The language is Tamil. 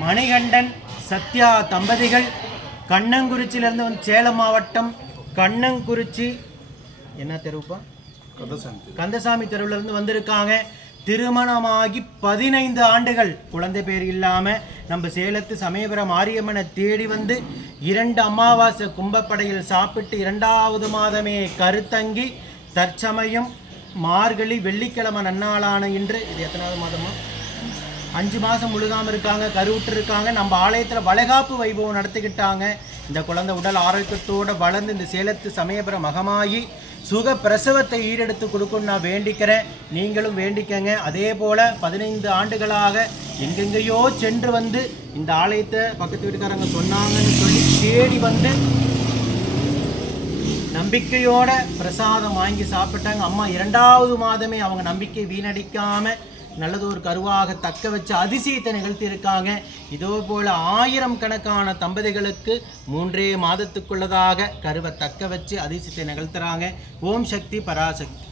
மணிகண்டன் சத்யா தம்பதிகள் கண்ணங்குறிச்சியிலேருந்து வந்து சேலம் மாவட்டம் கண்ணங்குறிச்சி என்ன தெருவுப்பா? கந்தசாமி தெருவுல இருந்து வந்திருக்காங்க. திருமணமாகி பதினைந்து ஆண்டுகள். குழந்தை பேர் இல்லாம நம்ம சேலத்து சமயபுரம் மாரியம்மனை தேடி வந்து இரண்டு அமாவாசை கும்பப்படையில் சாப்பிட்டு இரண்டாவது மாதமே கருத்தங்கி தற்சமயம் மார்கழி வெள்ளிக்கிழமை நன்னாளான இன்று. இது எத்தனாவது மாதமா அஞ்சு மாதம் முழுகாமல் இருக்காங்க கருவுற்று இருக்காங்க. நம்ம ஆலயத்தில் வளைகாப்பு வைபவம் நடத்திக்கிட்டாங்க. இந்த குழந்தை உடல் ஆரோக்கியத்தோடு வளர்ந்து இந்த சேலத்து சமயபுர மகமாகி சுக பிரசவத்தை ஈடெடுத்து கொடுக்கணும்னு நான் வேண்டிக்கிறேன். நீங்களும் வேண்டிக்கங்க. அதே போல் பதினைந்து ஆண்டுகளாக எங்கெங்கேயோ சென்று வந்து இந்த ஆலயத்தை பக்கத்து வீட்டுக்காரங்க சொன்னாங்கன்னு சொல்லி தேடி வந்து நம்பிக்கையோட பிரசாதம் வாங்கி சாப்பிட்டாங்க. அம்மா இரண்டாவது மாதமே அவங்க நம்பிக்கை வீணடிக்காமல் நல்லது ஒரு கருவாக தக்க வச்சு அதிசயத்தை நிகழ்த்தியிருக்காங்க. இதோ போல ஆயிரம் கணக்கான தம்பதிகளுக்கு மூன்றே மாதத்துக்குள்ளதாக கருவை தக்க வச்சு அதிசயத்தை நிகழ்த்துறாங்க. ஓம் சக்தி பராசக்தி.